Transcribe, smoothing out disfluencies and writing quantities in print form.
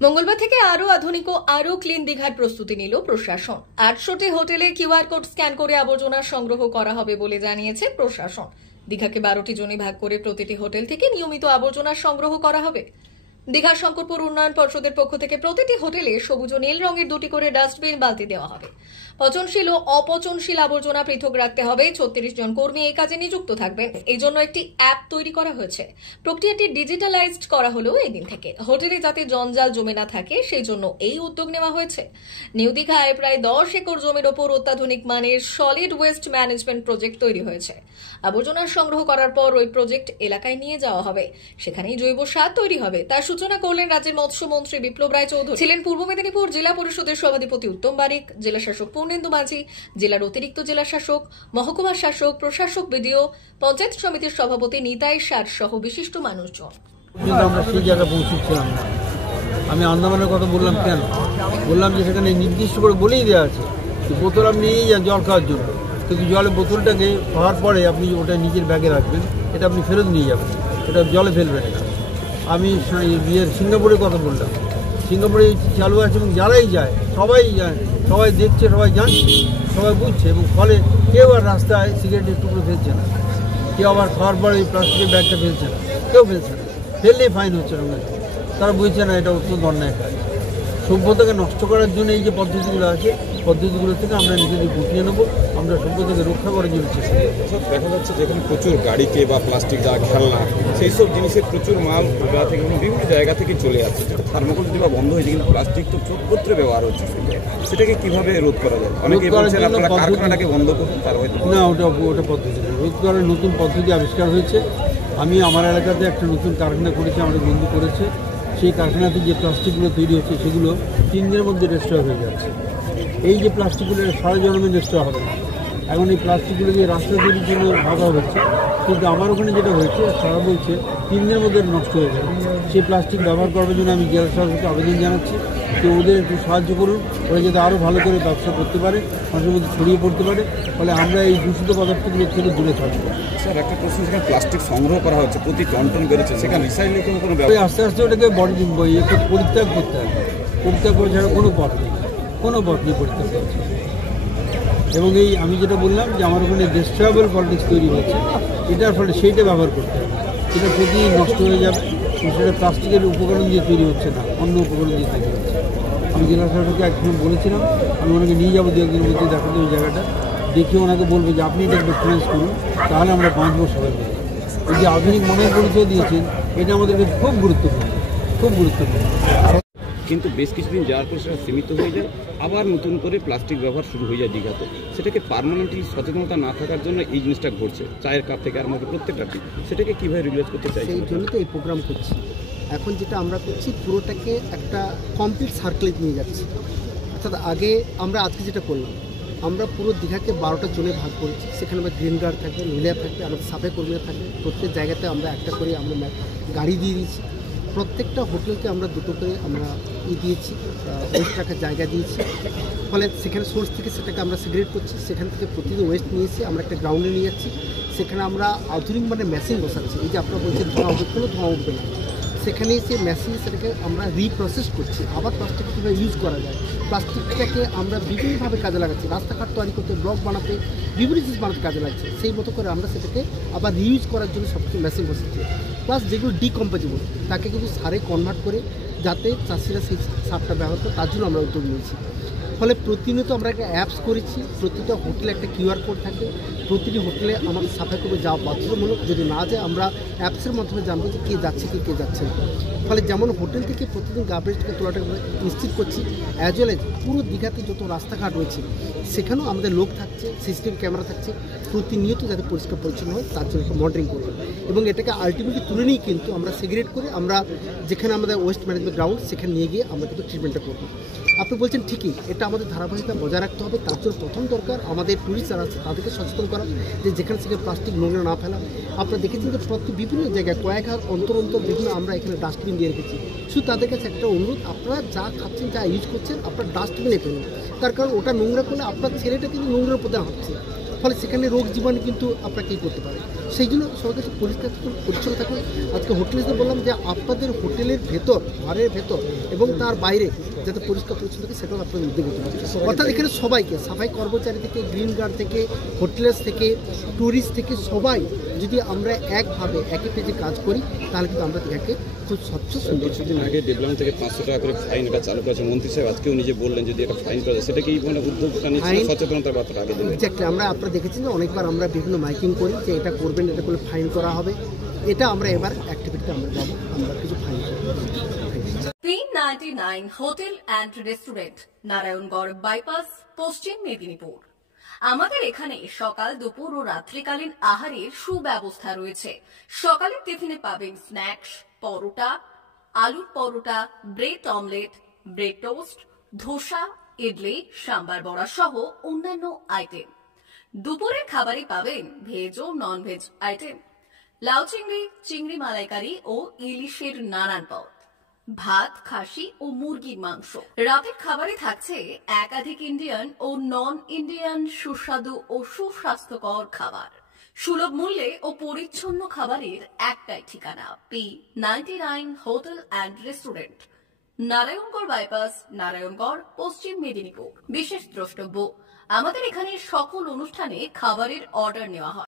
মঙ্গলবার থেকে আরো আধুনিক ও আরো ক্লিন দীঘার প্রস্তুতি নিল প্রশাসন। 800টি হোটেলে কিউআর কোড স্ক্যান করে আবর্জনা সংগ্রহ করা হবে বলে জানিয়েছে প্রশাসন। দীঘাকে 12টি জোনে ভাগ করে প্রতিটি হোটেল থেকে নিয়মিত আবর্জনা সংগ্রহ করা হবে। দীঘার শঙ্করপুর উন্নয়ন পর্ষদের পক্ষ থেকে প্রতিটি হোটেলে সবুজ ও নীল রঙের 2টি করে ডাস্টবিন বালতি দেওয়া হবে। পচনশীল ও অপচনশীল আবর্জনা পৃথক রাখতে হবে। 36 জন কর্মী এই কাজে নিযুক্ত থাকবেন। এই জন্য একটি অ্যাপ তৈরি করা হয়েছে। প্রক্রিয়াটি ডিজিটালাইজড করা হলো এই দিন থেকে। হোটেলে যাতে জঞ্জাল জমে না থাকে সেই জন্য এই উদ্যোগ নেওয়া হয়েছে। নিউ দীঘায় প্রায় 10 একর জমির ওপর অত্যাধুনিক মানের সলিড ওয়েস্ট ম্যানেজমেন্ট প্রজেক্ট তৈরি হয়েছে। আবর্জনা সংগ্রহ করার পর ওই প্রজেক্ট এলাকায় নিয়ে যাওয়া হবে। সেখানেই জৈব সার তৈরি হবে। তার সূচনা করলেন রাজ্যের মৎস্যমন্ত্রী বিপ্লব রায় চৌধুরী। ছিলেন পূর্ব মেদিনীপুর জেলা পরিষদের সভাধিপতি উত্তম বারিক, জেলা শাসক পূর্ণেন্দু মাঝি, জেলার অতিরিক্ত জেলা শাসক, মহকুমা শাসক, প্রশাসক, বিডিও, পঞ্চায়েত সমিতির সভাপতি নিতাই সার সহ বিশিষ্ট মানুষজন। আমরা সেই জায়গায় পৌঁছচ্ছিলাম না। আমি আন্দামানের কথা বললাম কেন? বললাম যে সেখানে নির্দিষ্ট করে বলেই দেওয়া আছে বোতল আপনি নিয়ে যান জল খাওয়ার জন্য, কিন্তু জলের বোতলটাকে খাওয়ার পরে আপনি ওটা নিজের ব্যাগে রাখবেন, এটা আপনি ফেরত নিয়ে যাবেন, ওটা জলে ফেলবেন না। আমি সিঙ্গাপুরের কথা বললাম, সিঙ্গাপুরে চালু আছে এবং যারাই যায় সবাই যায়, সবাই দেখছে, সবাই জানছে, সবাই বুঝছে, এবং ফলে কেউ আর রাস্তায় সিগারেটের টুকরো ফেলছে না, কেউ আবার খাওয়ার পরে প্লাস্টিকের ব্যাগটা ফেলছে না, কেউ ফেলছে না, ফেললেই ফাইন হচ্ছে না। তারা বুঝছে না এটা অত্যন্ত অন্যায় কাজ। সভ্যতাকে নষ্ট করার জন্য এই যে পদ্ধতিগুলো আছে, পদ্ধতিগুলো থেকে আমরা নিজেদের গুটিয়ে নেবো, আমরা সভ্যতাকে রক্ষা করার জন্য চেষ্টা করব। দেখা যাচ্ছে যেখানে প্রচুর গাড়িকে বা প্লাস্টিক যা খেলনা সেই সব জিনিসের প্রচুর মাল থেকে বিভিন্ন জায়গা থেকে চলে যাচ্ছে, যেটা থার্মোকল যদি বা বন্ধ হয়েছে, কিন্তু প্লাস্টিক তো চোখপত্রে ব্যবহার হচ্ছে, সেটাকে কিভাবে রোধ করা যায়? অনেকে বলছেন আপনারা কারখানাটাকে বন্ধ করুন, তার হয়তো না, ওটা পদ্ধতি না। রোধ করার নতুন পদ্ধতি আবিষ্কার হয়েছে। আমি আমার এলাকাতে একটা নতুন কারখানা করেছি, আমাদের বন্ধু করেছে। সেই কারখানাতে যে প্লাস্টিকগুলো তৈরি হচ্ছে সেগুলো 3 দিনের মধ্যে রেস্টোর হয়ে যাচ্ছে। এই যে প্লাস্টিকগুলো সারা জন্মে রেস্টোর হবে না। এখন এই প্লাস্টিকগুলো দিয়ে রাস্তা তৈরির জন্য ভাবা হচ্ছে, কিন্তু আমার ওখানে যেটা হয়েছে তারা বলছে 3 দিনের মধ্যে নষ্ট হয়ে যাবে। সেই প্লাস্টিক ব্যবহার করার জন্য আমি জেলা শাসককে আবেদন জানাচ্ছি যে ওদের একটু সাহায্য করুন, ওরা যাতে আরও ভালো করে ব্যবসা করতে পারে, মানুষের মধ্যে ছড়িয়ে পড়তে পারে, ফলে আমরা এই দূষিত পদার্থগুলো থেকে দূরে থাকবো। স্যার, একটা প্রশ্ন, সেখানে প্লাস্টিক সংগ্রহ করা হচ্ছে, প্রতি টন বেড়েছে, সেখানে রিসাইক্লিং কোনো আস্তে আস্তে ওটাকে পরিত্যাগ করতে হবে। পরিত্যাগ করে ছাড়া কোনো পথ নেই পরিত্যাগ করছে। এবং এই আমি যেটা বললাম যে আমার ওখানে ডিস্ট্রায়েবল পলিটিক্স তৈরি হচ্ছে, এটার ফলে সেইটা ব্যবহার করতে হবে। সেটা প্রতিদিন নষ্ট হয়ে যাবে, সেটা প্লাস্টিকের উপকরণ দিয়ে তৈরি হচ্ছে না, অন্য উপকরণ দিয়ে তৈরি হচ্ছে। আমি জেলা শাসককে একসময় বলেছিলাম আমি ওনাকে নিয়ে যাবো 2 একদিনের মধ্যে দেখাতে ওই জায়গাটা, দেখে ওনাকে বলবো যে আপনি এটা রেফারেন্স করুন, তাহলে আমরা বাঁচবো সবাই মিলে। এই যে আধুনিক মনের পরিচয় দিয়েছেন, এটা আমাদেরকে খুব গুরুত্বপূর্ণ। কিন্তু বেশ কিছুদিন যাওয়ার পর সেটা সীমিত হয়ে যায়, আবার নতুন করে প্লাস্টিক ব্যবহার শুরু হয়ে যায় দীঘাতে। সেটাকে পার্মানেন্টলি সচেতনতা না থাকার জন্য এই জিনিসটা ঘটছে। চায়ের কাপ থেকে আরম্ভ করে প্রত্যেকটা, সেটাকে কীভাবে রিগুলেট করতে চাই, সেই জন্য তো এই প্রোগ্রাম করছি। এখন যেটা আমরা করছি পুরোটাকে একটা কমপ্লিট সার্কেলে নিয়ে যাচ্ছি। অর্থাৎ আগে আমরা আজকে যেটা করলাম, আমরা পুরো দীঘাকে 12টা জোনে ভাগ করেছি। সেখানে আমরা গ্রিন গার্ড থাকবে, নীলিয়া থাকবে, আমাদের সাফাই কর্মীরা থাকবে। প্রত্যেক জায়গাতে আমরা একটা করে আমরা গাড়ি দিয়ে দিয়েছি। প্রত্যেকটা হোটেলকে আমরা 2টো করে আমরা দিয়েছি, ওয়েস্ট রাখার জায়গা দিয়েছি। ফলে সেখানে সোর্স থেকে সেটাকে আমরা সিগারেট করছি, সেখান থেকে প্রতিদিন ওয়েস্ট নিয়ে এসে আমরা একটা গ্রাউন্ডে নিয়ে যাচ্ছি। সেখানে আমরা আধুনিক মানে মেশিন বসাচ্ছি। এই যে আপনারা বলছেন ধোঁয়া উঠবে, কোনো ধোঁয়া উঠবে না। সেখানে এসে মেশিন সেটাকে আমরা রিপ্রসেস করছি। আবার প্লাস্টিক কীভাবে ইউজ করা যায়, প্লাস্টিকটাকে আমরা বিভিন্নভাবে কাজে লাগাচ্ছি। রাস্তাঘাট তৈরি করতে, ব্লক বানাতে, বিভিন্ন জিনিস বানাতে কাজে লাগছে। সেই মতো করে আমরা সেটাকে আবার রিউজ করার জন্য সব কিছু মেশিন বসাচ্ছি। প্লাস যেগুলো ডিকম্পোজেবল তাকে কিন্তু সারে কনভার্ট করে যাতে চাষিরা সেই সারটা ব্যবহার করে, তার জন্য আমরা উদ্যোগ নিয়েছি। ফলে প্রতিনিয়ত আমরা একটা অ্যাপস করেছি। প্রতিটা হোটেলে একটা কিউআর কোড থাকে। প্রতিটি হোটেলে আমাদের সাফাই করে যাওয়া বাধ্যতামূলক। যদি না যায় আমরা অ্যাপসের মাধ্যমে জানবো যে কে যাচ্ছে কে যাচ্ছে না। ফলে যেমন হোটেল থেকে প্রতিদিন গার্বেজটাকে তোলাটা নিশ্চিত করছি, অ্যাজ ওয়েল এজ পুরো দীঘাতে যত রাস্তাঘাট রয়েছে সেখানেও আমাদের লোক থাকছে, সিসিটিভি ক্যামেরা থাকছে, প্রতিনিয়ত যাতে পরিষ্কার পরিচ্ছন্ন হয় তার জন্য মনিটরিং করবে। এবং এটাকে আলটিমেটলি তুলে নিয়ে কিন্তু আমরা সেগ্রেগেট করে আমরা যেখানে আমাদের ওয়েস্ট ম্যানেজমেন্ট গ্রাউন্ড সেখানে নিয়ে গিয়ে আমরা কিন্তু ট্রিটমেন্টটা করবো। আপনি বলছেন ঠিকই, এটা আমাদের ধারাবাহিকতা বজায় রাখতে হবে। তার জন্য প্রথম দরকার আমাদের টুরিস্ট যারা আছে তাদেরকে সচেতন করা, যে যেখানে সেখানে প্লাস্টিক নোংরা না ফেলা। আপনারা দেখেছেন যে বিভিন্ন জায়গায় কয়েক হাজার অন্তর বিভিন্ন আমরা এখানে ডাস্টবিন দিয়ে রেখেছি। শুধু তাদের কাছে একটা অনুরোধ, আপনারা যা খাচ্ছেন যা ইউজ করছেন আপনার ডাস্টবিনে ফেলুন। তার কারণ ওটা নোংরা করলে আপনার ছেলেটা কিন্তু নোংরার পথে হাঁটছে। ফলে সেখানে রোগ জীবাণু কিন্তু আপনাকে করতে পারে। সেই জন্য সবার কাছে পরিষ্কার থাকুন, পরিচ্ছন্ন থাকুন। আজকে হোটেলে বললাম যে আপনাদের হোটেলের ভেতর, ঘরের ভেতর এবং তার বাইরে যাতে পরিষ্কার পরিচ্ছন্ন থাকে সেটাও আপনাদের উদ্যোগ হতে হবে। অর্থাৎ এখানে সবাইকে, সাফাই কর্মচারী থেকে, গ্রিন গার্ড থেকে, হোটেলার্স থেকে, ট্যুরিস্ট থেকে সবাই যদি আমরা একভাবে একই পেজে কাজ করি তাহলে কিন্তু আমরা দীঘাকে খুব স্বচ্ছ সুন্দর। কিছুদিন আগে ডেভেলপমেন্ট থেকে 500 টাকা করে ফাইন এটা চালু করেছে মন্ত্রী সাহেব, আজকেও নিজে বললেন যদি এটা ফাইন করা যায় সেটা কি মানে উদ্যোগটা নিচ্ছে, সচেতনতার বার্তা আগে দেবেন? এক্স্যাক্টলি, আপনারা দেখেছেন যে অনেকবার আমরা বিভিন্ন মাইকিং করি যে এটা করবেন, এটা করলে ফাইন করা হবে। এটা আমরা এবার অ্যাক্টিভিটিতে আমরা যাবো, আমরা কিছু ফাইন করবো। 399 hotel and restaurant, Narayangarh bypass, পশ্চিম মেদিনীপুর। আমাদের এখানে সকাল, দুপুর ও রাত্রিকালীন আহারের সুব্যবস্থা রয়েছে। সকালের টিফিনে পাবেন স্ন্যাক্স, পরোটা, আলুর paratha, bread omelette, bread toast, dosa, idli, sambar vada সহ অন্যান্য আইটেম। দুপুরের খাবারে পাবেন ভেজ ও নন ভেজ আইটেম, লাউ চিংড়ি, চিংড়ি মালাইকারি ও ইলিশের নানান পদ, ভাত, খাসি ও মুরগির মাংস। রাতের খাবারে থাকছে একাধিক ইন্ডিয়ান ও নন ইন্ডিয়ান সুস্বাদু ও সুস্বাস্থ্যকর খাবার। সুলভ মূল্যে ও পরিচ্ছন্ন খাবারের একটাই ঠিকানা, P99 hotel and restaurant, Narayangarh bypass, Narayangarh, পশ্চিম মেদিনীপুর। বিশেষ দ্রষ্টব্য, আমাদের এখানে সকল অনুষ্ঠানে খাবারের অর্ডার নেওয়া হয়।